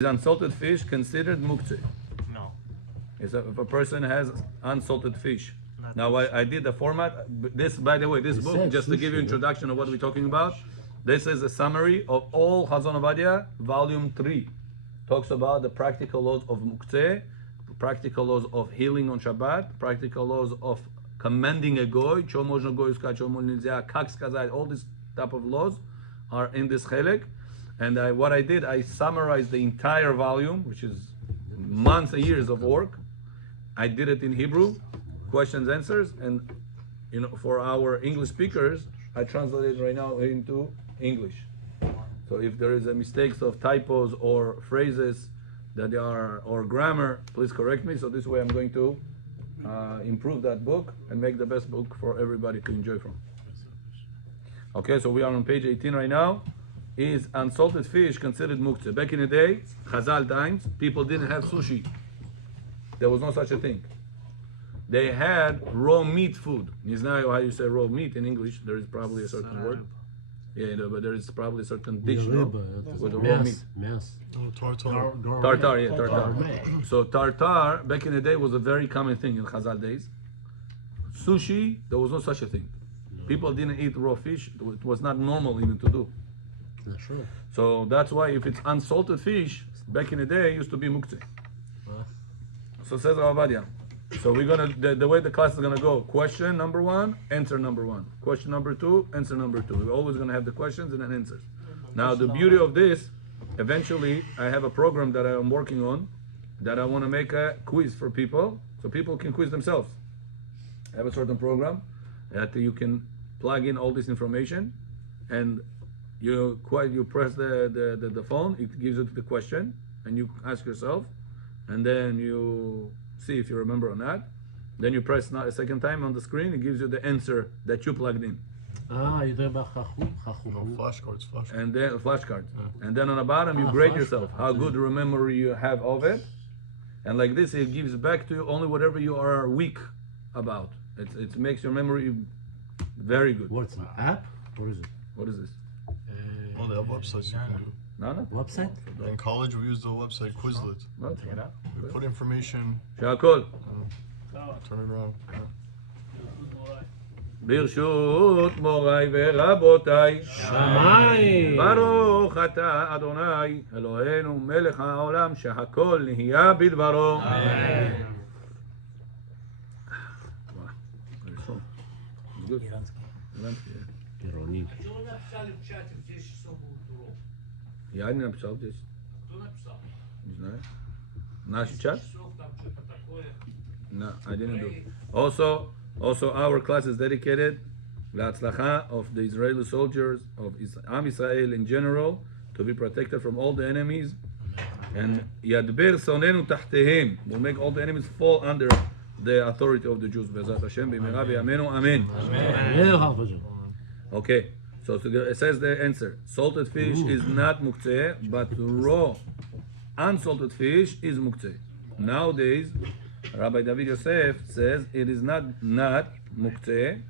Is unsalted fish considered muktzeh? No. If a person has unsalted fish. Now I did the format. This, by the way, this book, just to give you introduction of what we're talking about. This is a summary of all Chazon Ovadia, volume 3. Talks about the practical laws of Muktzeh, practical laws of healing on Shabbat, practical laws of commanding a goy, all these type of laws are in this chelek. And what I did, I summarized the entire volume, which is months and years of work. I did it in Hebrew, questions, answers, and for our English speakers, I translated right now into English. So if there is a mistakes of typos or phrases that are or grammar, please correct me. So this way, I'm going to improve that book and make the best book for everybody to enjoy from. Okay, so we are on page 18 right now. Is unsalted fish considered muktzeh? Back in the day, Chazal times, people didn't have sushi. There was no such a thing. They had raw meat food. How you say raw meat in English? There is probably a certain word. Yeah, but there is probably a certain dish with the raw meat. Tartar. Tartar. So tartar, back in the day, was a very common thing in Chazal days. Sushi, there was no such a thing. People didn't eat raw fish. It was not normal even to do. Sure. So that's why if it's unsalted fish, back in the day, it used to be muktzeh. So says Rav Ovadia. So we're gonna the way the class is gonna go: question number 1, answer number 1. Question number 2, answer number 2. We're always gonna have the questions and then answers. Now the beauty of this, eventually, I have a program that I'm working on, that I want to make a quiz for people, so people can quiz themselves. I have a certain program that you can plug in all this information, and you press the phone, it gives you the question, and you ask yourself, and then you see if you remember or not. Then you press a second time on the screen, it gives you the answer that you plugged in. You talking about Flashcards. And then flashcards. And then on the bottom you grade yourself, how good memory you have of it. And like this, it gives back to you only whatever you are weak about. It makes your memory very good. What's an app? What is it? What is this? Well, they have websites you can do. No? Website? In college, we used the website Quizlet. No? We put information, Shakol. turn it around. ברשות מוריי ורבותיי, שמיים. ברוך אתה אדוני אלוהינו מלך העולם שהכל נהיה בדברו. אמן. Ирония. Что вы написали в чате в 10 часов будет урок? Я не написал здесь. Кто написал? Не знаю. Наш чат? 10 часов там что-то такое. No, I didn't do. Also, our class is dedicated להצלחה of the Israeli soldiers, of Am Israel in general, to be protected from all the enemies. And ידבר שונאינו תחתיהם. We'll make all the enemies fall under the authority of the Jews. בעזרת השם, במהרה בימינו, amen. Okay, so it says the answer. Salted fish is not muktzeh, but raw, unsalted fish is muktzeh. Nowadays, Rabbi David Yosef says it is not muktzeh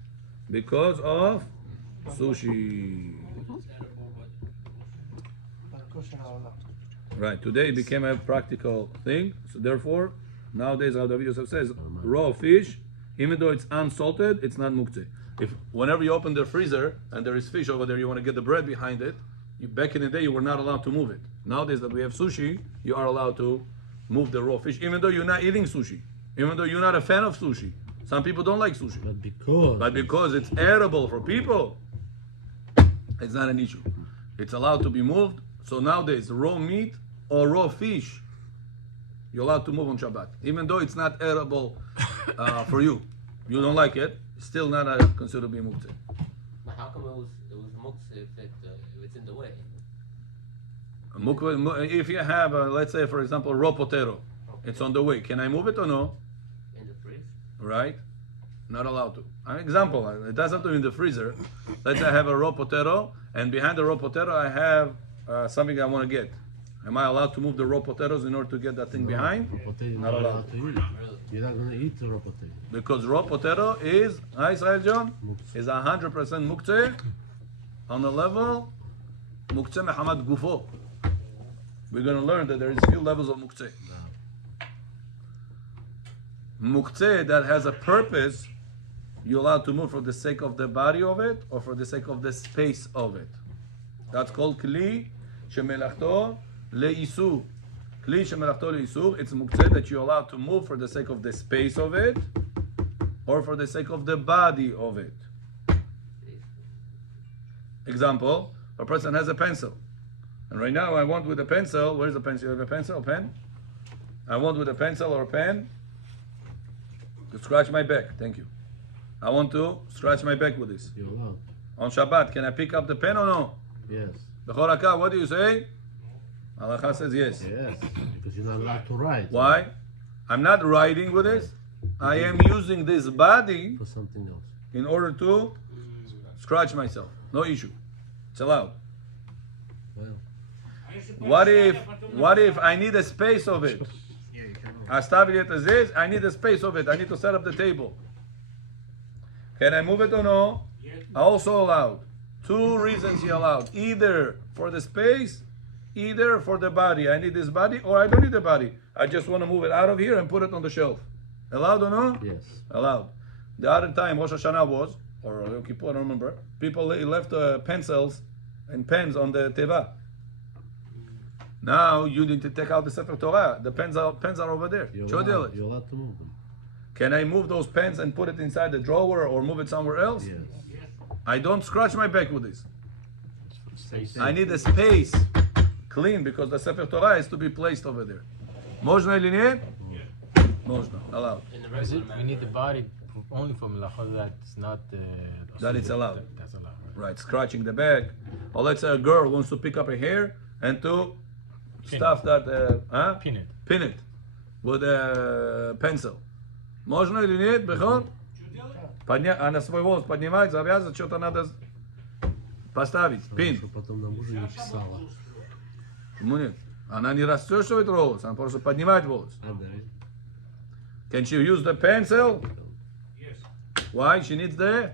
because of sushi. Right, today it became a practical thing, so therefore, nowadays Rabbi David Yosef says raw fish, even though it's unsalted, it's not muktzeh. If whenever you open the freezer and there is fish over there, you want to get the bread behind it, back in the day you were not allowed to move it. Nowadays that we have sushi, you are allowed to move the raw fish, even though you're not eating sushi, even though you're not a fan of sushi. Some people don't like sushi. But because it's edible for people, it's not an issue. It's allowed to be moved. So nowadays, raw meat or raw fish, you're allowed to move on Shabbat. Even though it's not edible for you. You don't like it, still not considered to be muktzeh. But how come it was muktzeh if it's in the way? If you have, let's say, for example, raw potato, it's on the way. Can I move it or no? In the fridge? Right? Not allowed to. An example, it doesn't have to be in the freezer. Let's say I have a raw potato, and behind the raw potato I have something I want to get. Am I allowed to move the raw potatoes in order to get that thing behind? Not allowed. You're not going to eat raw potato. Because raw potato is, hi Israel John, is 100% muktzeh on the level muktzeh mehamad gufo. we're going to learn that there is few levels of Muktzeh. Muktzeh that has a purpose, you're allowed to move for the sake of the body of it or for the sake of the space of it. That's called Kli Shemelachto Le'isur. Kli Shemelachto Le'isur. It's Muktzeh that you're allowed to move for the sake of the space of it or for the sake of the body of it. Example, a person has a pencil. And right now I want with a pencil, where's the pencil? You have a pencil, a pen? I want with a pencil or a pen to scratch my back. Thank you. I want to scratch my back with this. You're allowed. On Shabbat, can I pick up the pen or no? Yes. B'chol hakah, what do you say? Halacha says yes. Yes. Because you're not allowed to write. Why? I'm not writing with this. I am using this body For something else. in order to scratch myself. No issue. It's allowed. Well, What if I need a space of it? Оставили это здесь, I need a space of it. I need to set up the table. Can I move it or no? Also allowed. Two reasons you're allowed. Either for the space, either for the body. I need this body or I don't need the body. I just want to move it out of here and put it on the shelf. Allowed or no? yes. Allowed. The other time Rosh Hashanah was, or Yom Kippur, I don't remember, people left pencils and pens on the teva. Now you need to take out the Sefer Torah. The pens are over there. You're Show allowed, the- you're allowed to move them. Can I move those pens and put it inside the drawer or move it somewhere else? Yes. I don't scratch my back with this. Same thing. I need a space clean because the Sefer Torah is to be placed over there. Можно или нет? Можно. Allowed. In the Is regular it, we manner. need the body only for melachot that's not. That it's allowed. That's allowed. Right? Right, scratching the back. Or let's say a girl wants to pick up a hair and to stuff that, Pin it. pin it with a pencil. Можно или нет, Бехор? На свой волос поднимать, завязывать, что-то надо поставить. Пин. Чтобы потом на мужа не писала. Почему нет? Она не расчесывает волос, она просто поднимает волос. А, да. Can she use the pencil? Yes. Why? She needs the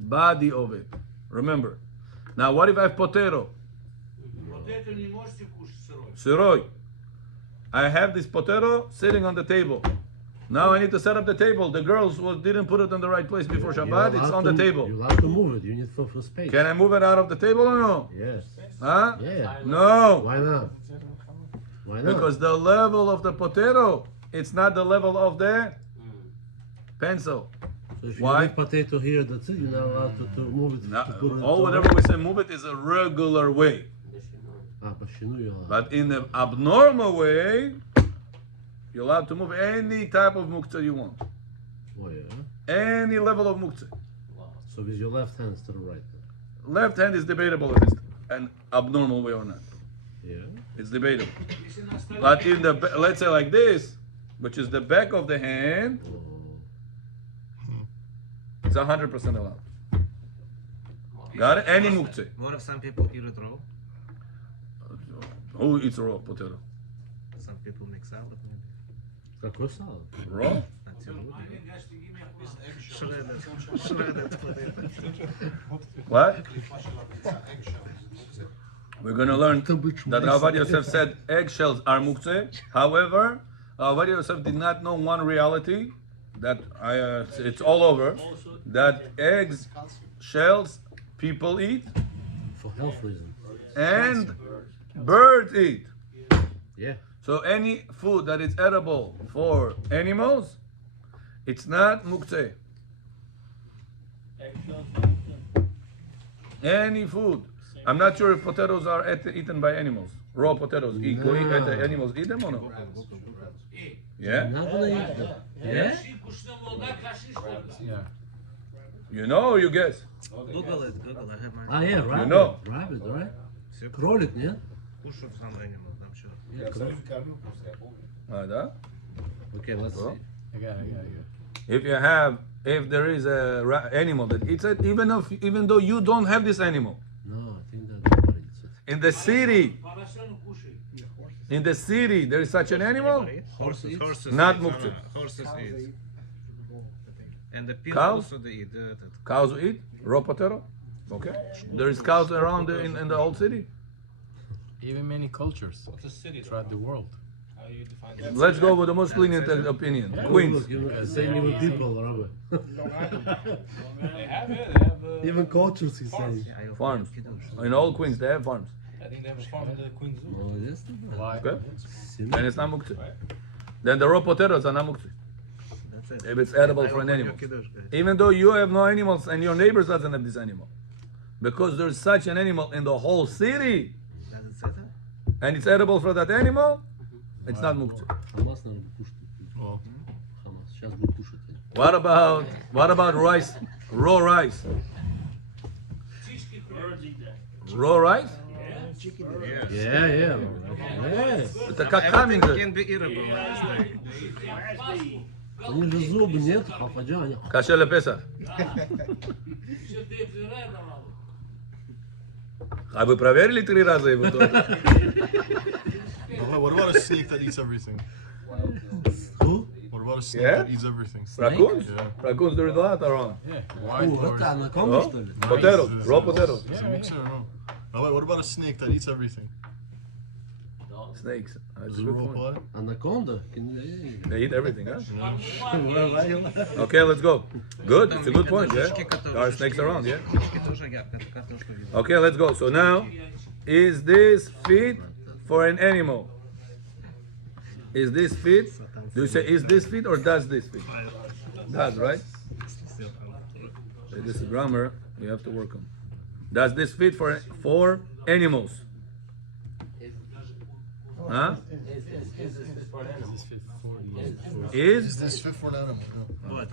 body of it. Remember. Now, what if I have potato? Вот это не можете кушать сырой. Сырой. I have this potato sitting on the table. Now I need to set up the table. The girls didn't put it in the right place before You're Shabbat. It's allowed on the to- table. You're allowed to move it. You need for space. Can I move it out of the table or no? Yes. Huh? Yeah. No. Why not? Why not? Because the level of the potato, it's not the level of the pencil. So if you Why? leave potato here, that's it. You're not allowed to move it. No, to put it or on whatever we say, move it is a regular way. По щену you're allowed. But in the abnormal way, you're allowed to move any type of muktzeh you want. Oh, yeah. Any level of muktzeh. So with your left hand instead of right. Left hand is debatable if it's an abnormal way or not. Yeah. It's debatable. Если на столе But in the, let's say like this, which is the back of the hand, Oh. it's 100% allowed. Got it? Any muktzeh. What if some people eat it raw? Who eats raw potato? Some people make salad maybe. Какой салат? Raw? Not too good. Они гашты имя Shredded potato. What? We're going to learn that Rav Yosef said eggshells are muktzeh. However, Rav Yosef did not know one reality that it's all over, that eggs, shells, people eat For health reasons. and birds eat. Yeah. So any food that is edible for animals, it's not muktzeh. Any food. I'm not sure if potatoes are eaten by animals. Raw potatoes. Animals eat them or no? Yeah? Not gonna eat them. Yeah? Вкусная молода, каши, что ли? Yeah. You know or you guess? Google it, Google. I have my. Ah, yeah, rabbit. know. Rabbit, right? Кролик, нет? Kosher some animal, I'm sure. Yeah, кролик. Да? Okay, let's see. I got it. If there is a animal that eats it, even though you don't have this animal. No, I think that nobody eats it. In the city, Поросенок кушай. there is such an animal? Horses Not eat. muktzeh. Horses eat. And the pig Cows? also they eat. Cows eat raw potato? Okay. There is cows around in the old city? Even many cultures What's a city? throughout the world. How you define that? Let's go with the most lenient opinion. Queens. Look, you're saying even people, Rabbi. They have it. They have. Even cultures, he's saying. Farms. In all Queens, they have farms. I think they have a farm in the Queen's Zoo. Oh, yes. Why? Okay? Sin. And it's not muktzeh. Then the raw potatoes are not muktzeh. That's it. If it's edible for an animal. Even though you have no animals and your neighbors doesn't have this animal. Because there's such an animal in the whole city Does it say that? and it's edible for that animal, it's not muktzeh. Хамас, наверное, кушает. Well, Хамас. Сейчас будет кушать. What about rice? Raw rice. Raw rice? Yeah, yeah. Это как камень же. Can be eatable. Right? У них же зубы нет, Хафаджа, они... Кашер לפסח. А вы проверили 3 раза его тоже? no, what about a snake that eats everything? Who? What about a snake Yeah? that eats everything? Raccoons? Yeah. Raccoons, there is a lot around. Yeah. Why? Who? Or Это is- анаконда, Oh? что ли? Potatoes, raw potatoes. Is it mixed or no? No, wait, what about a snake that eats everything? Snakes. That's Is a it good raw point. blood? Анаконда? Can- They eat everything, huh? Yeah. Okay, let's go. Good, it's a good point, yeah? Шишки, которые- There are snakes around, yeah? Шишки тоже едят, картошку едят. Okay, let's go. So now, is this fit for an animal? Is this fit? Do you say is this fit or does this fit? Does, right? This is grammar you have to work on. Does this fit for animals? Huh? Is this for an animal? Is Is this fit for an animal? Yeah. What?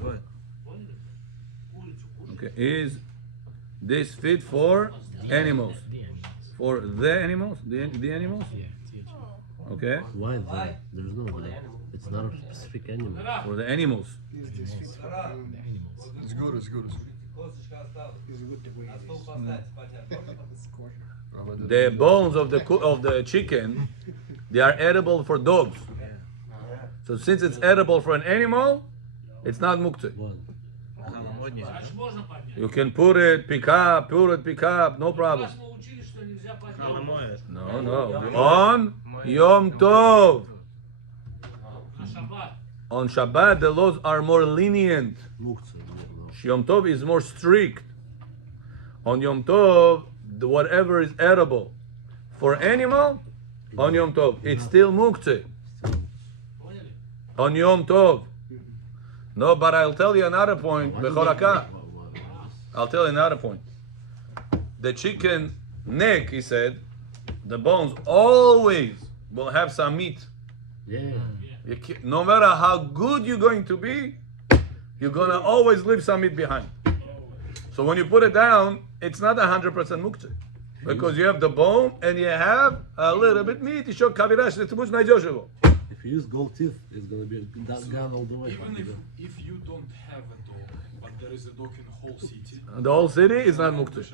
okay? Is this fit for animals? For the animals? The animals? Okay. Why that? There's no that. It's not a specific animal. For the animals. It's good, it's good, it's good. The bones of the chicken, they are edible for dogs. So since it's edible for an animal, it's not muktzeh. What? Холомодник. You can put it, pick up, no problem. Холомоет. No. On Yom Tov. On Shabbat, the laws are more lenient. Мукция. Yom Tov is more strict. On Yom Tov, whatever is edible for animal, on Yom Tov, it's still muktzeh. On Yom Tov. No, but I'll tell you another point. Bechoraka. I'll tell you another point. The chicken neck, he said, the bones always will have some meat. Yeah. No matter how good you're going to be, you're gonna always leave some meat behind. So when you put it down, it's not 100% muktzeh. Because you have the bone and you have a little bit meat. You show kavirash, it's much najoshevo. If you use gold teeth, it's gonna be gone all the way. Even if you don't have a dog, but there is a dog in the whole city. The whole city is not muktzeh.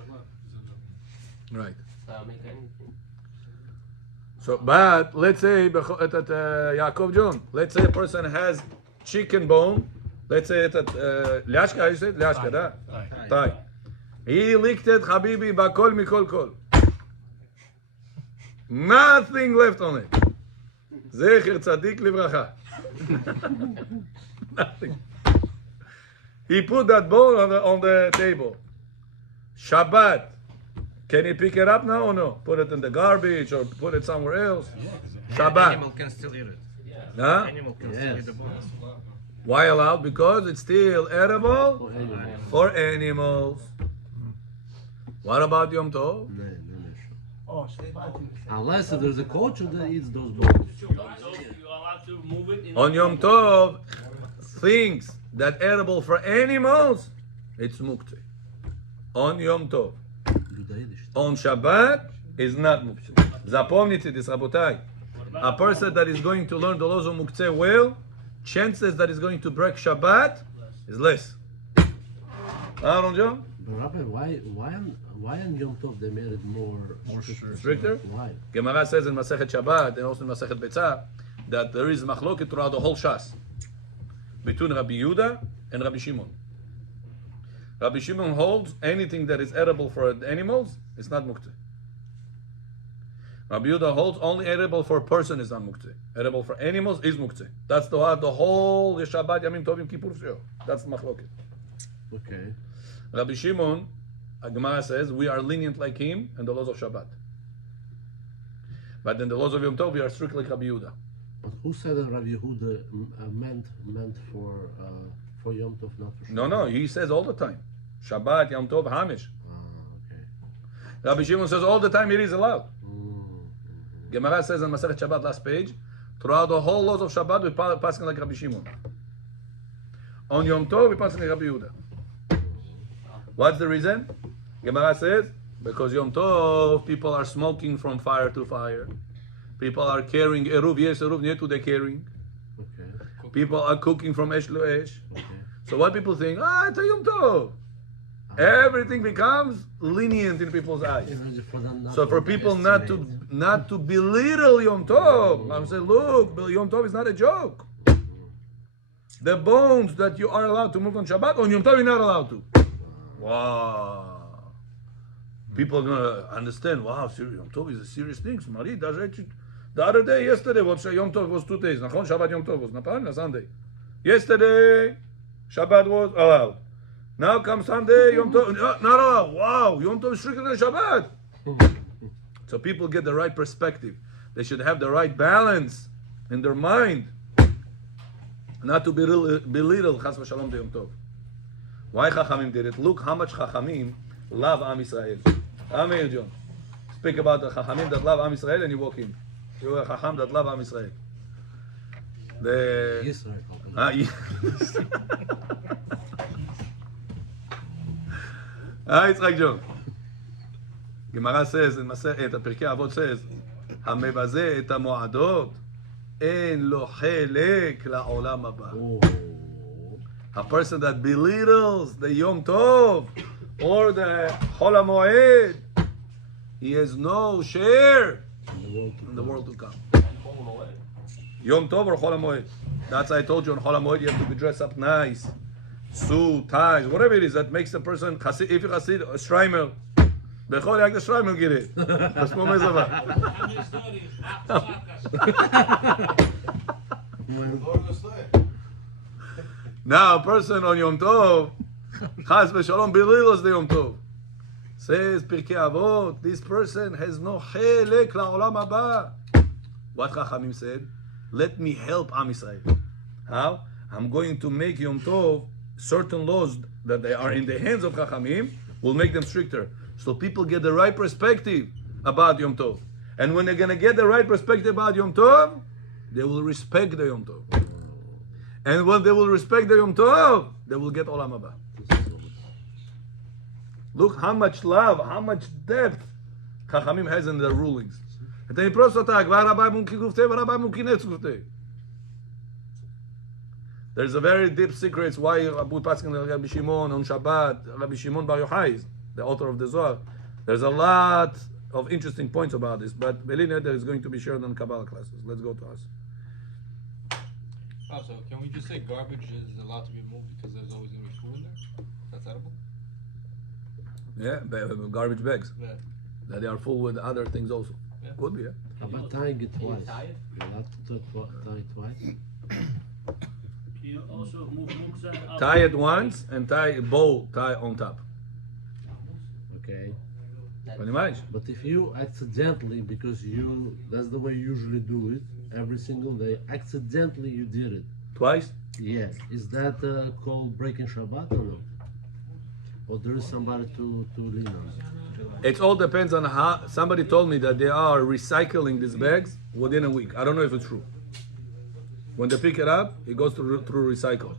Right. Make anything. So, but let's say, Yaakov John, let's say a person has chicken bone, let's say Lyashka, you said? Lyashka, da? Thigh. He licked it, Habibi, bakol mikol kol. Nothing left on it. Zecher tzadik livracha. Nothing. He put that bone on the table. Shabbat. Can he pick it up now or no? Put it in the garbage or put it somewhere else? Shabbat. Animal can still eat it. Huh? Animal can still eat the bones. Why allowed? Because it's still edible For animals. for animals. What about Yom Tov? No. Unless there's a culture that eats those bones. You're allowed to move it in On Yom Tov, things that edible for animals, it's muktzeh. On Yom Tov. Людоеды, что On Shabbat is not muktzeh. Zapomnite this, Rabotai. A person that is going to learn the laws of muktzeh well, chances that is going to break Shabbat is less. Aaron John? But Rabbi, why on Yom Tov they made it more Stricter? Why? Gemara says in Masechet Shabbat and also in Masechet Betzah that there is machloket throughout the whole Shas between Rabbi Yehuda and Rabbi Shimon. Rabbi Shimon holds anything that is edible for animals, it's not muktzeh. Rabbi Yehuda holds only edible for a person is not Muktzeh. Edible for animals is Muktzeh. That's the whole Shabbat Yamim Tovim Kippur Shio. That's the machloket. Okay. Rabbi Shimon, Gemara says, we are lenient like him and the laws of Shabbat. But in the laws of Yom Tov, we are strict like Rabbi Yehuda. But who said that Rabbi Yehuda meant for Yom Tov, not for Shabbat? No, he says all the time. Shabbat, Yom Tov, Hamish. Okay. Rabbi Shimon says all the time it is allowed. Gemara says in Masechet Shabbat, last page, throughout the whole laws of Shabbat, we pass like Rabbi Shimon. On Yom Tov, we pass like Rabbi Yehuda. What's the reason? Gemara says, because Yom Tov, people are smoking from fire to fire. People are carrying eruv, yes, eruv, netu they're carrying. Okay. People are cooking from esh lo esh. Okay. So what people think, it's a Yom Tov. Everything becomes lenient in people's eyes. So for people not to belittle Yom Tov, I'm saying, look, Yom Tov is not a joke. The bones that you are allowed to move on Shabbat, on Yom Tov you're not allowed to. Wow. People are gonna understand. Wow, Yom Tov is a serious thing. The other day, yesterday, Yom Tov was 2 days. Shabbat Yom Tov was not Sunday. Yesterday, Shabbat was allowed. Now comes Sunday, Yom Tov, not allowed. Wow, Yom Tov is stricter than Shabbat. So people get the right perspective. They should have the right balance in their mind. Not to belittle Chas v'Shalom the Yom Tov. Why Chachamim did it? Look how much Chachamim love Am Yisrael. Amen, John. Speak about the Chachamim that love Am Yisrael and you walk in. You are a Chacham that love Am Yisrael. Yisrael. Yitzchak John. Gemara says, in Pirkei Avot says, המבזה את המועדות, אין לו חלק לעולם הבא. A person that belittles the Yom Tov or the Chol HaMoed, he has no share in the world to come. Yom Tov or Chol HaMoed. That's why I told you on Chol HaMoed you have to be dressed up nice. Suit, ties, whatever it is that makes a person, if you Chassid, a Shreimer, בכל יג השריימל גירי. תשמעו מי זבה. Now a person on Yom Tov, Chas v'Shalom belittles the Yom Tov. Says Pirkei Avot, this person has no chelek la'olam haba. What Chachamim said? Let me help Am Yisrael. How? I'm going to make Yom Tov, certain laws that they are in the hands of Chachamim, will make them stricter. So people get the right perspective about Yom Tov. And when they're going to get the right perspective about Yom Tov, they will respect the Yom Tov. And when they will respect the Yom Tov, they will get Olam Haba. Look how much love, how much depth Chachamim has in their rulings. There's a very deep secret why Abu Paskin Rabbi Shimon on Shabbat, Rabbi Shimon Bar Yochai, the author of the Zohar. There's a lot of interesting points about this, but Belina there is going to be shared on Kabbalah classes. Let's go to us. So can we just say garbage is allowed to be moved because there's always going to be food in there? That's edible? Yeah, garbage bags. Yeah. That they are full with other things also. Yeah. Could be, yeah. How about tying it twice? You're allowed to tie it twice? You also move Muktzeh up. Tie it once and tie a bow tie on top. Okay. Pretty much. But if you accidentally, because that's the way you usually do it, every single day, accidentally you did it. Twice? Yes. Is that called breaking Shabbat or no? Or there is somebody to lean on? It all depends on how. Somebody told me that they are recycling these bags within a week. I don't know if it's true. When they pick it up, it goes through recycle.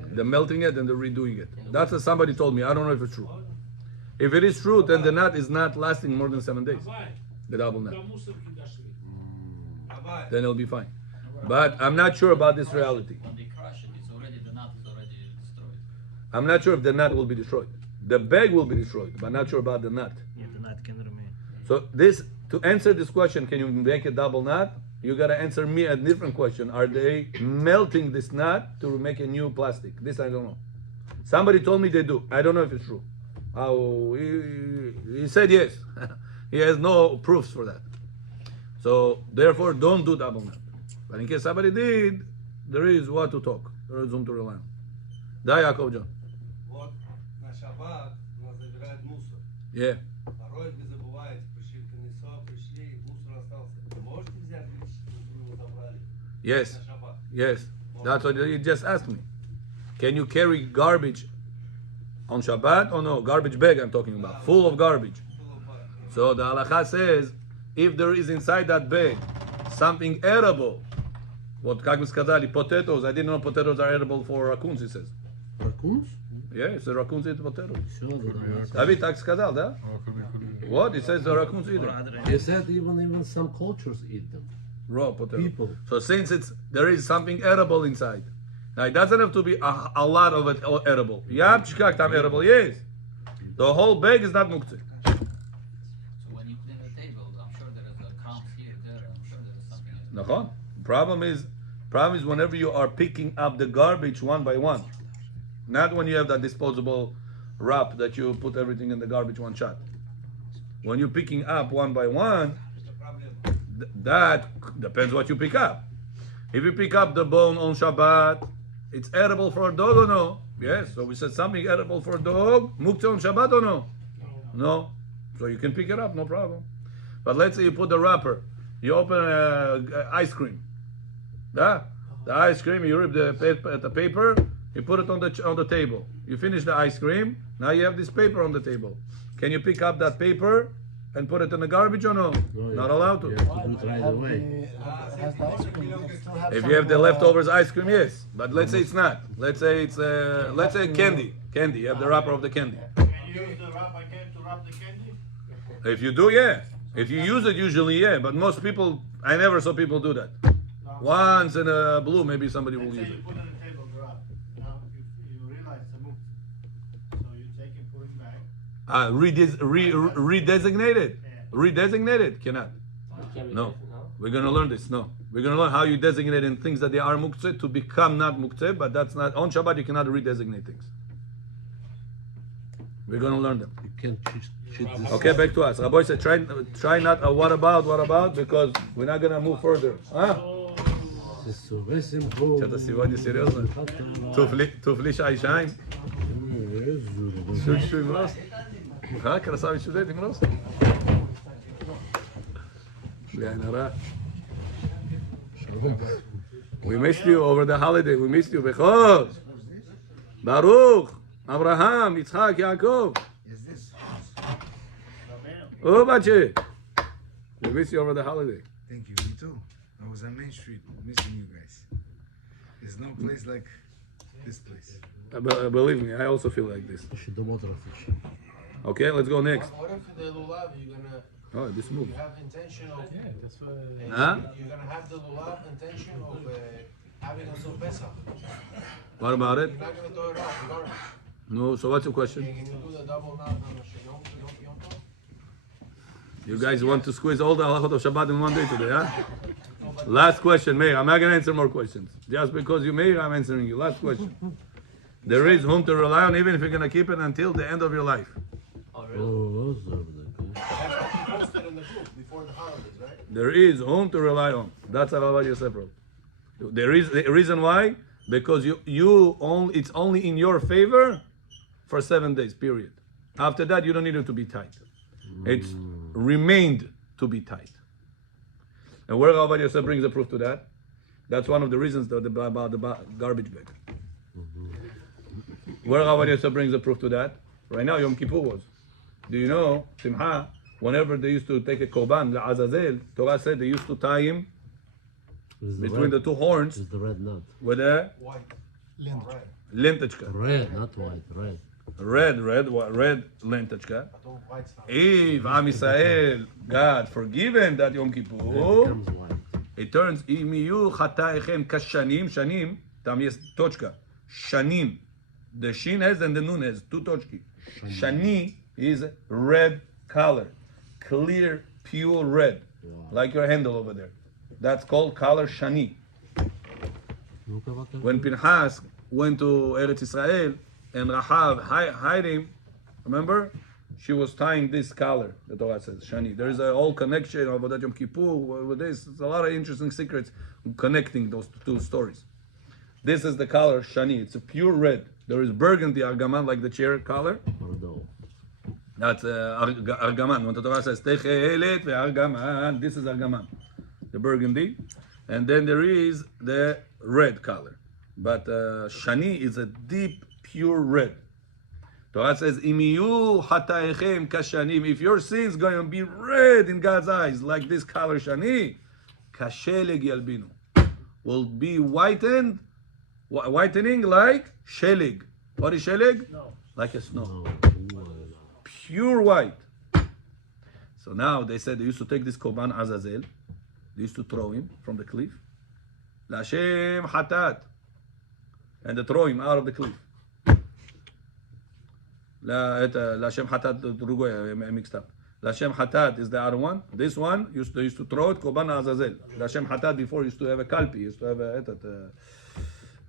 They're melting it and they're redoing it. That's what somebody told me. I don't know if it's true. If it is true, then the nut is not lasting more than 7 days. The double nut. Then it'll be fine. But I'm not sure about this reality. When they crush it, the nut is already destroyed. I'm not sure if the nut will be destroyed. The bag will be destroyed, but I'm not sure about the nut. Yeah, the nut can remain. So to answer this question, can you make a double nut? You gotta answer me a different question. Are they melting this nut to make a new plastic? This I don't know. Somebody told me they do. I don't know if it's true. He said yes. He has no proofs for that. So therefore, don't do double nut. But in case somebody did, there is what to talk. There is whom to rely on. Da Yaakov John. Вот на Шаббат у нас забирают мусор. Yeah. Порой вы забываете, пришли в колесо, пришли, мусор остался. Вы можете взять вытащить, вы его забрали Yes. на Шаббат? Yes. That's what you just asked me. Can you carry garbage on Shabbat or no? Garbage bag I'm talking about. Full of garbage. So the halacha says, if there is inside that bag something edible, what как мы сказали, potatoes, I didn't know potatoes are edible for raccoons, he says. Raccoons? Yeah, so raccoons eat potatoes. Sure, that David так сказал, да? What? He says the raccoons eat them. He said even some cultures eat them. Raw potatoes. People. So since there is something edible inside, now it doesn't have to be a lot of it edible. Yeah, pshkak tam edible, yes. The whole bag is not muktzeh. So when you clean the table, I'm sure there is a crumbs here, there. I'm sure there is something else. Nachon. Problem is whenever you are picking up the garbage one by one, not when you have that disposable wrap that you put everything in the garbage one shot. When you're picking up one by one, that depends what you pick up. If you pick up the bone on Shabbat, it's edible for a dog or no? Yes. So we said something edible for a dog, muktzeh on Shabbat or no? No. So you can pick it up, no problem. But let's say you put the wrapper, you open ice cream. Yeah? The ice cream, you rip the paper, you put it on the table. You finish the ice cream, now you have this paper on the table. Can you pick up that paper and put it in the garbage or no? Not allowed to. You have to do it right away. If you have the leftovers ice cream, yes. But let's say it's not. Let's say it's candy. Candy. You have the wrapper of the candy. Can you use the wrap again to wrap the candy? If you do, yeah. If you use it, usually, yeah. But most people, I never saw people do that. Once in a blue, maybe somebody will Let's say use you it. put it on the table, the wrap. Now you realize it's a move. So you take it, put it back. Redesignated. Redesignated. Cannot. No. We're going to learn this. No. We're going to learn how you designate in things that they are muktzeh to become not muktzeh, but that's not, on Shabbat you cannot redesignate things. We're going to learn them. You can't cheat this. Okay, back to us. Rabbi said, try not a what about, because we're not going to move further. Huh? Что-то сегодня серьезно. Туфли шай-шайн. Шуй им рост. Ха, красавец чудет им рост. We missed you over the holiday. We missed you. Bechol. Baruch. Abraham. Yitzchak. Yaakov. Oh, Bache. We missed you over the holiday. Thank you. Me too. I was on Main Street missing you guys. There's no place like this place. Believe me, I also feel like this. Okay, let's go next. What if the lulav you're gonna Oh, this move. you have intention of Huh? you're gonna have the lulav intention of having until Pesach. What about it? You're not gonna throw it out the garbage. No, so what's your question? Can you do the double knot on the Yom Tov? You guys want to squeeze all the halachot of Shabbat in one day today, huh? Last question, Meir. I'm not going to answer more questions. Just because you Meir, I'm answering you. Last question. There is whom to rely on, even if you're going to keep it until the end of your life. Posted in the group before the holidays, right? There is whom to rely on. That's Rabbi Yosef wrote. There is the reason why, because it's only in your favor for 7 days, period. After that, you don't need it to be tight. It's remained to be tight. And where Rabbi Yosef brings the proof to that? That's one of the reasons about the garbage bag. Where Rabbi Yosef brings the proof to that? Right now, Yom Kippur was. Do you know, Simcha, whenever they used to take a korban, the Azazel, Torah said they used to tie him between the two horns It's the red nut. with a White. lentechka. Red, not white, red. Red lentechka. White's not. If Am Yisrael, God forgiven that Yom Red Kippur, becomes white. it turns imiyu chataichem kashanim, shanim, tam yes tochka. Shanim. The shin has and the nun has two tochki. Shani is red color. Clear, pure red. Like your handle over there. That's called color shani. When Pinchas went to Eretz Israel and Rahav hide him, remember? she was tying this collar, the Torah says, Shani. There is a whole connection of Avodat Yom Kippur with this. There's a lot of interesting secrets connecting those two stories. This is the collar, Shani. It's a pure red. There is burgundy argaman, like the chair collar. Bordeaux. That's argaman. When the Torah says, Techelet ve'argaman, this is argaman, the burgundy. And then there is the red color. But Shani is a deep, pure red. Torah says, Imiyu hataechem kashanim. If your sins going to be red in God's eyes, like this color Shani, kasheleg yalbinu, will be whitening like sheleg. What is sheleg? No. Like a snow. Pure white. So now they said they used to take this korban azazel, they used to throw him from the cliff. Lashem hatat. And they throw him out of the cliff. Lashem hatat, mixed up. Lashem hatat is the other one. This one, they used to throw it, korban azazel. Lashem hatat before used to have a kalpi, used to have a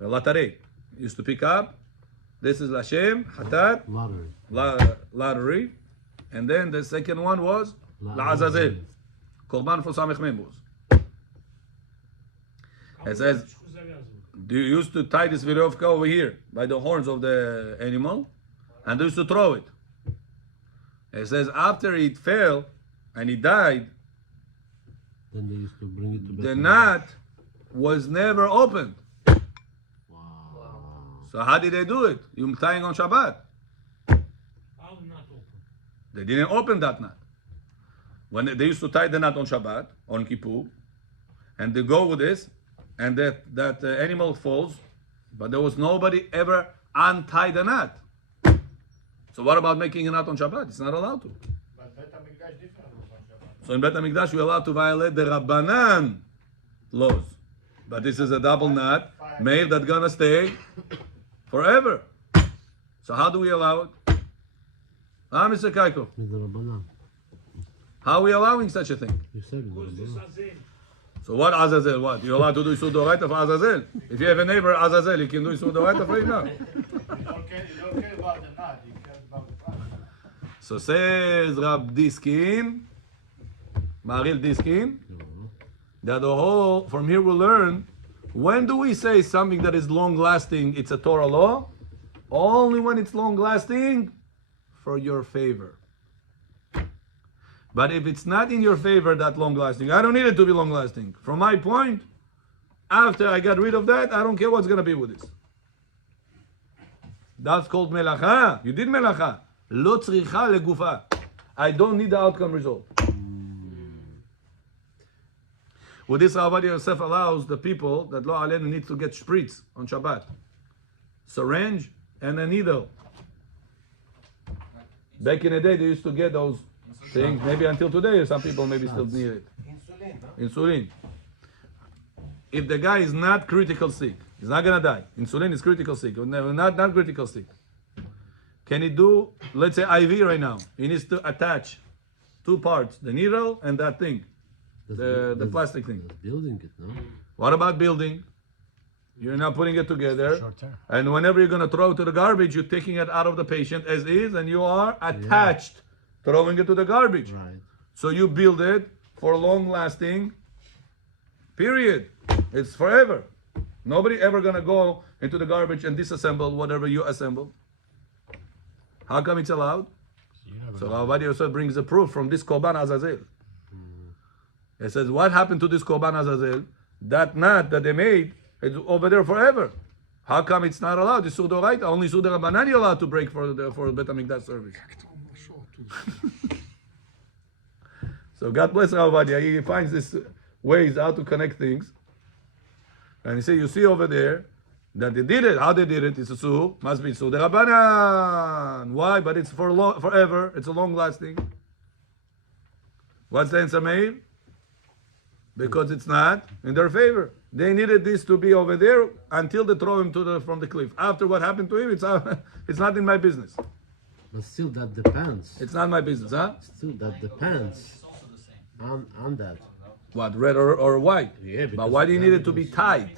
latare. Used to pick up. This is Lashem hatat. Lottery. And then the second one was La'azazel. Korban for Samech Members. It says, they used to tie this verevka over here by the horns of the animal and they used to throw it. It says, after it fell and he died, then they used to bring it to bed. the knot was never opened. Wow. So how did they do it? You tying on Shabbat. How not open? They didn't open that knot. When they used to tie the knot on Shabbat, on Kippur, and they go with this, and that animal falls, but there was nobody ever untie the knot. So what about making a knot on Shabbat? It's not allowed to. But Bet HaMikdash different rules on Shabbat. So in Bet HaMikdash, you're allowed to violate the Rabbanan laws. But this is a double knot made that's gonna stay forever. So how do we allow it? Mr. Kaiko, With the Rabbanan. how are we allowing such a thing? You said it. Because this Rabbanan. Azel. So what Azazel? What? You're allowed to do Isur Doraita for Azazel? If you have a neighbor Azazel, you can do Isur Doraita for him now. You don't care about the knot, you care about the process. So says Rab Diskin, Maril Diskin, that the whole, from here we'll learn, when do we say something that is long lasting, it's a Torah law? Only when it's long lasting for your favor. But if it's not in your favor, that long lasting, I don't need it to be long lasting. From my point, after I got rid of that, I don't care what's going to be with this. That's called melacha. You did melacha. Lo tzricha legufa. I don't need the outcome result. With this, Rabbi Yosef allows the people that lo alenu need to get spritz on Shabbat, syringe and a needle. Back in the day, they used to get those things. Maybe until today, some people maybe still need it. Insulin, huh? Insulin. If the guy is not critical sick, he's not gonna die. Insulin is critical sick. Not critical sick. Can he do, let's say IV right now? He needs to attach two parts, the needle and that thing, the plastic thing. Building it, no? What about building? You're not putting it together. And whenever you're gonna throw it to the garbage, you're taking it out of the patient as is, and you are attached, throwing it to the garbage. Right. So you build it for long lasting period. It's forever. Nobody ever gonna go into the garbage and disassemble whatever you assembled. How come it's allowed? So Rabbi Yosef brings a proof from this Korban Azazel. He says, what happened to this Korban Azazel? That knot that they made, it's over there forever. How come it's not allowed? It's Sudoraita. Only Sudorabanan you're allowed to break for Bet HaMikdash service. So God bless Rabbi. He finds this ways how to connect things. And he said, you see over there that they did it. How they did it? It's a sur. Must be sur de Rabbanan. Why? But it's forever. It's a long lasting. What's the answer, Meir? Because it's not in their favor. They needed this to be over there until they throw him from the cliff. After what happened to him, it's not in my business. But still, that depends. It's not my business, huh? Still, that depends on that. What, red or white? Yeah, But why do you need it to be tied?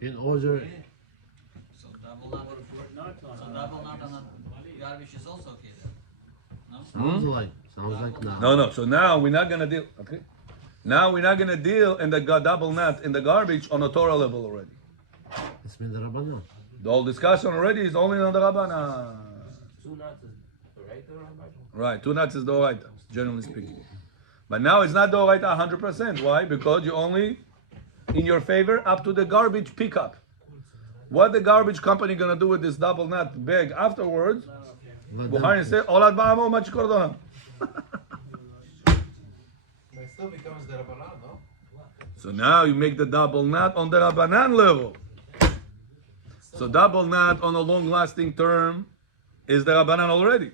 In order, So double knot on the garbage is also okay then. Sounds like now. No. So now we're not gonna deal. Okay. Now we're not gonna deal in the double nut in the garbage on a Torah level already. It's been the Rabbanan. The whole discussion already is only on the Rabbana. 2 nuts is right or right? Right, 2 nuts is the Oraita, generally speaking. But now it's not the Oraita 100%. Why? Because you only in your favor up to the garbage pickup. What the garbage company gonna do with this double nut bag afterwards? Bukhari say, "Olad ba'amo machikordonam." It still becomes the Rabbanan, no? So now you make the double nut on the Rabbanan level. So double nut on a long-lasting term is the Rabbanan already.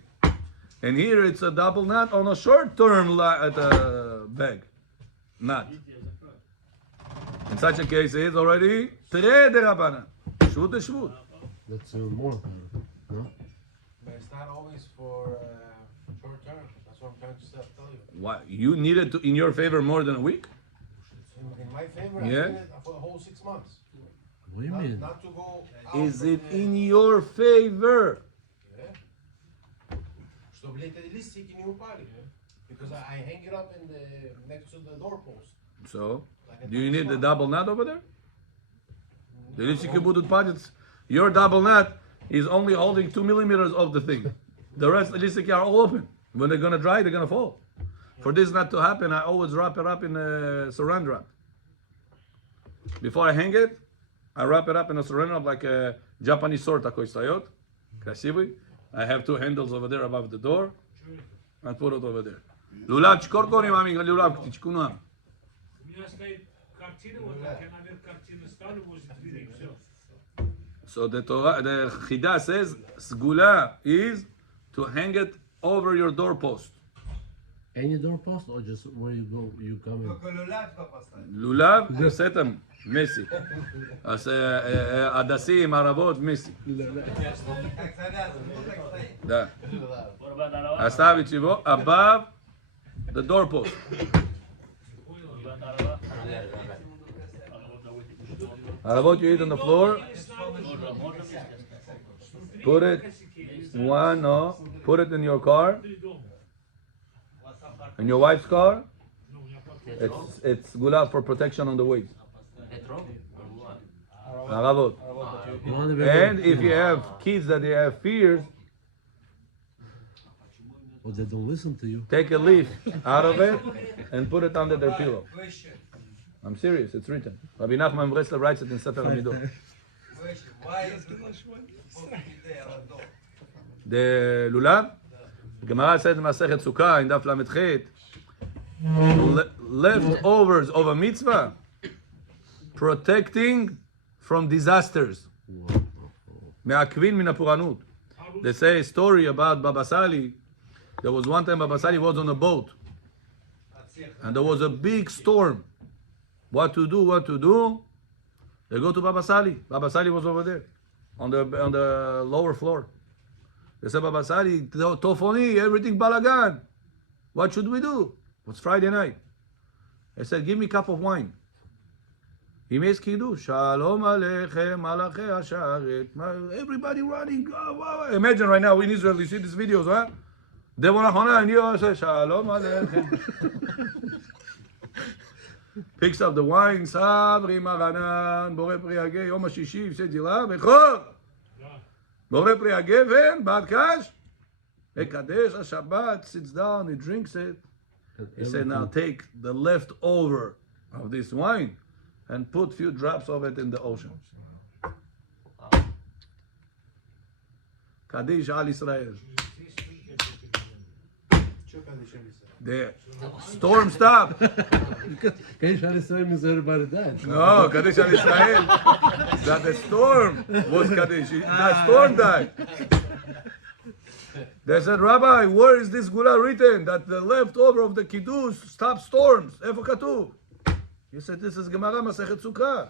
And here it's a double nut on a short-term bag. Nut. In such a case, it's already Tere de Rabbanan. Shvut de Shvut. That's more. No? But it's not always for short term. That's what I'm trying to tell you. Why? You need it in your favor more than a week? In my favor, Yeah. I did it for the whole 6 months. What do you mean? Not to go out Is from it the- in your favor? Чтобы эти листики не упали. Because I hang it up in the next to the doorpost. So, do you need the double nut over there? The listiki budut padits. Your double nut is only holding 2 millimeters of the thing. The rest of the listiki are all open. When they're gonna dry, they're gonna fall. For this not to happen, I always wrap it up in a saran wrap. Before I hang it, I wrap it up in a saran wrap like a Japanese sword, takoi sayot. Krasivy. I have 2 handles over there above the door. And put it over there. Lulav chkorkoni mami, lulav chkunam. У меня стоит картина, вот так я наверх картины ставлю возле двери, и все. So the Torah, the Chida says, Sgula is to hang it over your doorpost. Any doorpost or just where you go, you come in? Lulav, setam, Messi. Adasim, Arabot, Messi. Da. Astavit Shivo, above the doorpost. Arabot you eat on the floor. Put it put it in your car. In your wife's car. It's gula for protection on the way. Arabot. And if you have kids that they have fears, Or they don't listen to you. take a leaf out of it and put it under their pillow. I'm serious, it's written. Rabbi Nachman Breslev writes it in Sefer Hamidot. The lulav, Gemara said in Masechet Sukkah in Daf Lamed Chet, leftovers of a mitzvah, protecting from disasters. Me'akvin min hapuranut. They say a story about Baba Sali. There was one time Baba Sali was on a boat, and there was a big storm. What to do? They go to Baba Sali. Baba Sali was over there, on the lower floor. They said, Baba Sali, Tofoni, everything balagan. What should we do? It's Friday night. They said, give me a cup of wine. He makes kiddush. Shalom aleichem malachei hasharet. Everybody running. Imagine right now in Israel, you see these videos, huh? And you say, Shalom aleichem. Picks up the wine. Sabri maranan. Bore priage. Yom hashishi. Yifseh dila. Bechor. Bore priage. Ven. Bad kash. Ekadesh Shabbat. Sits down. He drinks it. He said, now take the leftover of this wine and put few drops of it in the ocean. Kaddish al Israel. The storm stopped. Kaddish al Israel means everybody died. No, Kaddish al Israel. That the storm was Kaddish. The storm died. They said, Rabbi, where is this gula written that the leftover of the kiddush stops storms? Evo katuv? He said, this is Gemara Masechet Sukkah.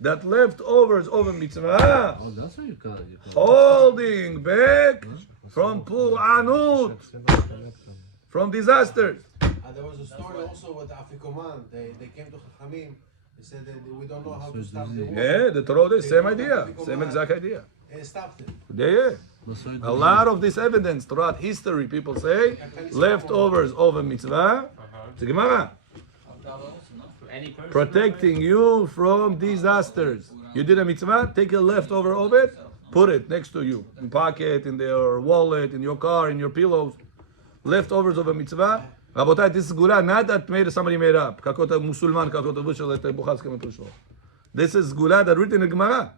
That leftovers over mitzvah. Oh, that's what you call it. Holding back from Pur'anut, from disasters. There was a story also with Afikoman. They came to Chachamim. They said that we don't know how to stop the war. Yeah, the Torah is same idea, same exact idea. stopped it. Yeah. That's why A lot of this evidence throughout history, people say, leftovers of a mitzvah, it's a Gemara, Any person. protecting you from disasters. You did a mitzvah, take a leftover of it, put it next to you, in pocket, in your wallet, in your car, in your pillows. Leftovers of a mitzvah. Rabotai, this is gula, not that somebody made up. Kakota Musulman, kakota Bushel, Buchalska Metushlo. This is gula that written in Gemara.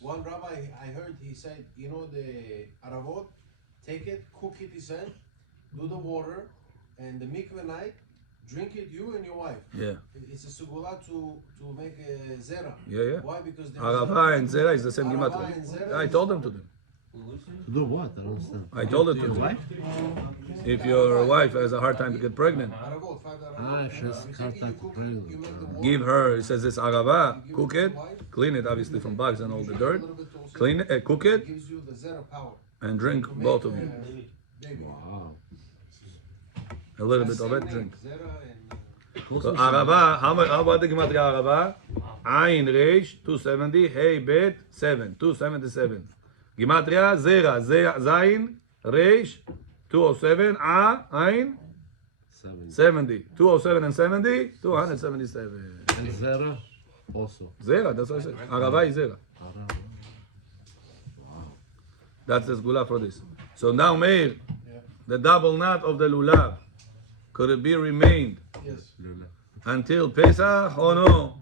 One rabbi I heard, he said, you know the aravot, take it, cook it, he said, do the water, and the mikveh night, drink it, you and your wife. Yeah. It's a sugula to make a zera. Yeah. Why? Because there's Arava and Zera is the same Arava Gematria. and Zera I told them to them. To do what? I don't understand. I told it to them. If your wife has a hard time to get pregnant, aravot, 5 aravot. Ah, she has You hard take it, time you to cook it, pregnant. you make the water, give her, it says this arava, give cook to it, your wife, clean it obviously from bugs and all the dirt, a little bit also, clean it, cook it, gives you the zera power. and drink To make, both of you. baby. Wow. A little bit of it, drink. Zera So arava, how about the gematria arava? Ayin reish 270, hey bet 7, 277. Gematria zera, zayin reish 207, ayin 70, 207 and 70, 277. And Zera also. Zera, that's what I said. Arava is zera. That's the sgula for this. So now, Meir, the double knot of the lulav, could it be remained Yes. until Pesach or no?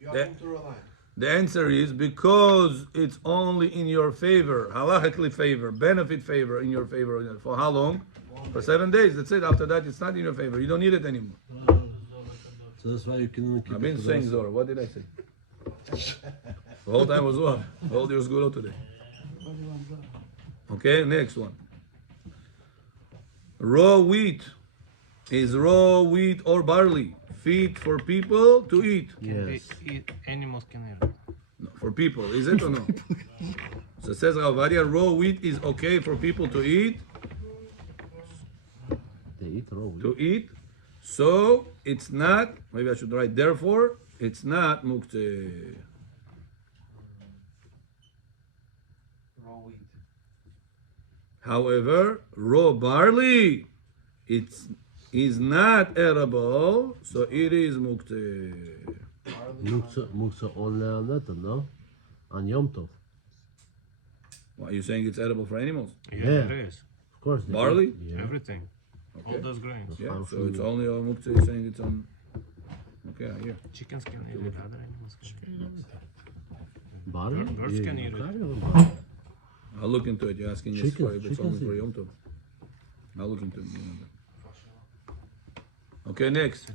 You The- have to rely. The answer is because it's only in your favor, halachically favor, benefit favor, in your favor. For how long? For 7 days. That's it. After that, it's not in your favor. You don't need it anymore. So that's why you can keep I've been it saying to Zohar. What did I say? The whole time was what? Hold your sgula today. Okay, next one. Raw wheat is raw wheat or barley fit for people to eat. Yes. Animals can eat. No, for people, is it or no? So it says Ravadia, raw wheat is okay for people to eat. They eat raw wheat. To eat. So it's not. Maybe I should write. Therefore, it's not muktzeh. Raw wheat. However, raw barley, is not edible, so it is muktzeh. Muktzeh only on that, no? On Yom Tov. Why are you saying it's edible for animals? Yeah. It is. Of course. they Barley? eat. Yeah. Everything. Okay. All those grains. Yeah, Farm so it's food. only on muktzeh. You're saying it's on. Okay, I hear. Chickens can eat it. Other animals can eat it. Barley? Birds can eat it. carry on barley. I'll look into it. You're asking us Chicken- for if it's chicken only for thing. Yom Tov. I'll look into it. Okay, next.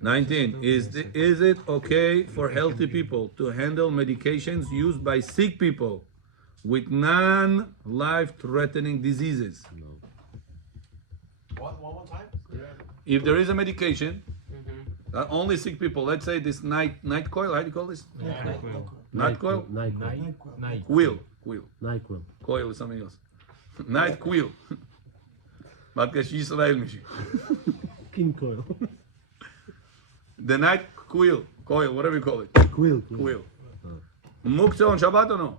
19. Is it okay for healthy people to handle medications used by sick people with non-life-threatening diseases? One more time? If there is a medication that only sick people, let's say this night coil, how do you call this? Night coil? NyQuil. Quill. NyQuil. Coil is something else. Night quill. Matkash Yisrael Mishi. King coil. The night coil, whatever you call it. Quill. Quill. Muktzeh on Shabbat or no?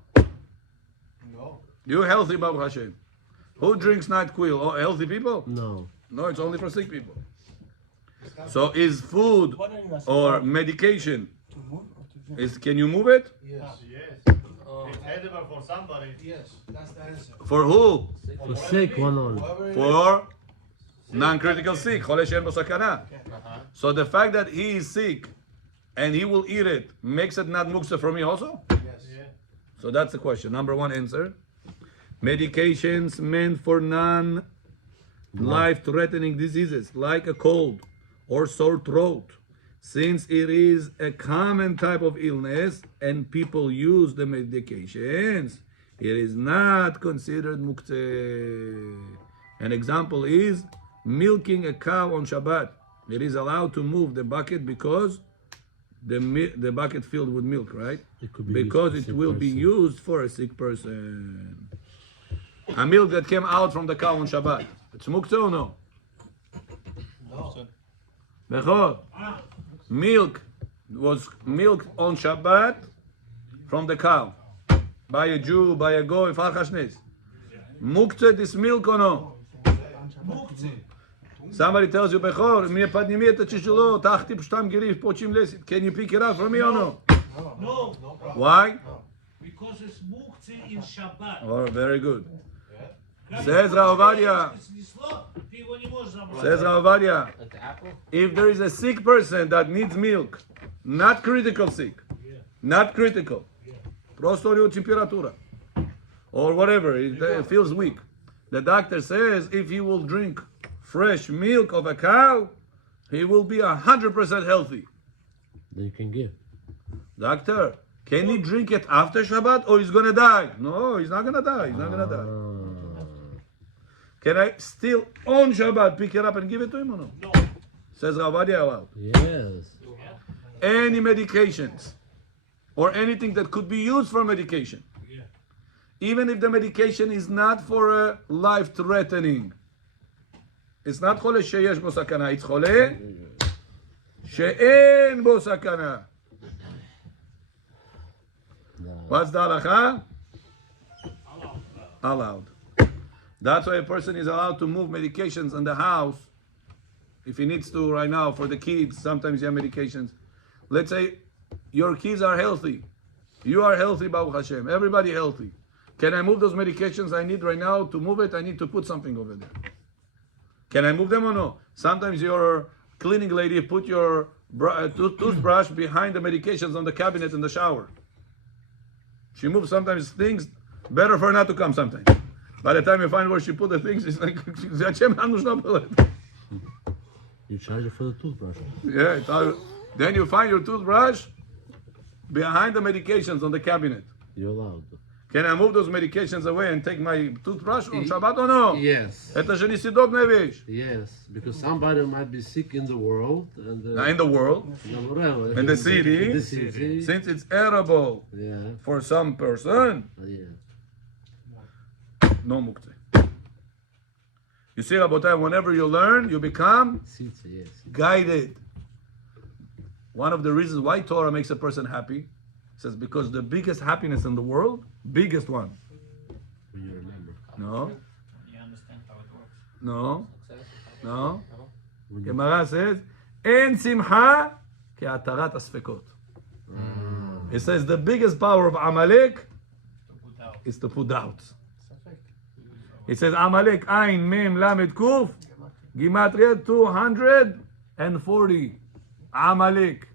No. You healthy, Baruch Hashem. Who drinks night quill? Oh, healthy people? No. No, it's only for sick people. So is food or medication, can you move it? Yes. Yes. It's edible for somebody. Yes. That's the answer. For who? For sick one only. Whoever it is. For non-critical sick. Chole she'en bo sakana. So the fact that he is sick and he will eat it makes it not muktzeh for me also? Yes. So that's the question. Number one answer. Medications meant for non-life-threatening diseases like a cold or sore throat. Since it is a common type of illness and people use the medications, it is not considered muktzeh. An example is milking a cow on Shabbat. It is allowed to move the bucket because the bucket filled with milk, right? It could be Because used it for a will sick be person. used for a sick person. A milk that came out from the cow on Shabbat. It's muktzeh or no? No. Bechor. Milk was milk on Shabbat from the cow. By a Jew, by a goy, Muktzeh this milk or no? Somebody tells you, Bechor, can you pick it up for me or no? No. Why? Because it's Muktzeh in Shabbat. Oh, very good. Says Rav Ovadia. Says Rav Ovadia, if there is a sick person that needs milk, not critical sick, not critical, просто у него температура, or whatever, it feels weak. The doctor says if he will drink fresh milk of a cow, he will be 100% healthy. Then you can give. Doctor, can he drink it after Shabbat or he's gonna die? No, he's not gonna die. He's not gonna die. Can I still on Shabbat pick it up and give it to him or no? No. Says Rav Ovadia aloud. Yes. Any medications or anything that could be used for medication, even if the medication is not for a life-threatening. It's not חולה שיש בו סכנה, it's חולה שאין בו סכנה. What's the halacha? Allowed. That's why a person is allowed to move medications in the house if he needs to right now for the kids. Sometimes you have medications. Let's say your kids are healthy. You are healthy, Baruch Hashem. Everybody healthy. Can I move those medications I need right now? To move it, I need to put something over there. Can I move them or no? Sometimes your cleaning lady put your toothbrush behind the medications on the cabinet in the shower. She moves sometimes things, better for her not to come sometimes. By the time you find where she put the things, it's like, you charge her for the toothbrush. Yeah, then you find your toothbrush behind the medications on the cabinet. You're allowed. Can I move those medications away and take my toothbrush on Shabbat or no? Yes. Yes, because somebody might be sick in the world. And, in the world, in the city, since it's edible for some person, no Muktzeh. You see, Rabotai, whenever you learn, you become guided. One of the reasons why Torah makes a person happy, says because the biggest happiness in the world, biggest one. You remember. No. You understand how it works. No. No. Gemara says, "En simcha ke'atarat asfekot." It says the biggest power of Amalek is to put doubts. It says Amalek Ain Mem Lamed Kuf Gimatria 240. Amalek.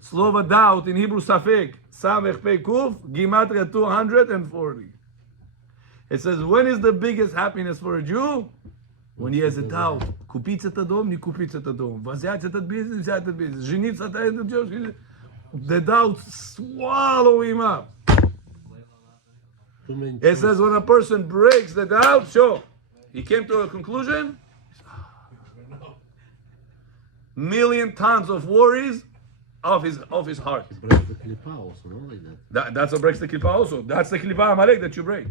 Slova doubt in Hebrew Safek. Samech Pei Kuf Gimatria 240. It says when is the biggest happiness for a Jew? When he has a doubt. Kupitz et adom, ni kupitz et adom. Vaziat et business, vaziat et business. Jinitz et the doubts swallow him up. It says when a person breaks the doubt, sure, he came to a conclusion. Million tons of worries off his heart. It breaks the klipa also, not like that. That's what breaks the klipa also. That's the klipa Amalek that you break.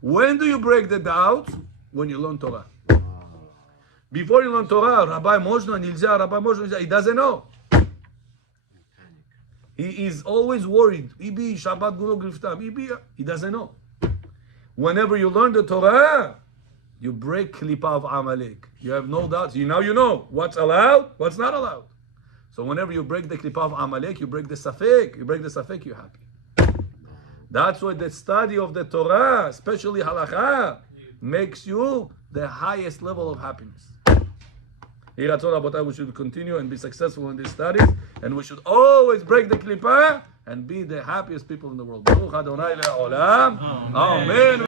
When do you break the doubt? When you learn Torah. Before you learn Torah, Rabbi Moshe, he doesn't know. He is always worried. He doesn't know. Whenever you learn the Torah, you break klipa of Amalek. You have no doubts. Now you know what's allowed, what's not allowed. So whenever you break the klipa of Amalek, you break the safek. You break the safek, you're happy. That's why the study of the Torah, especially halacha, makes you the highest level of happiness. We should continue and be successful in these studies, and we should always break the klipa and be the happiest people in the world. Baruch Adonai le'olam. Amen.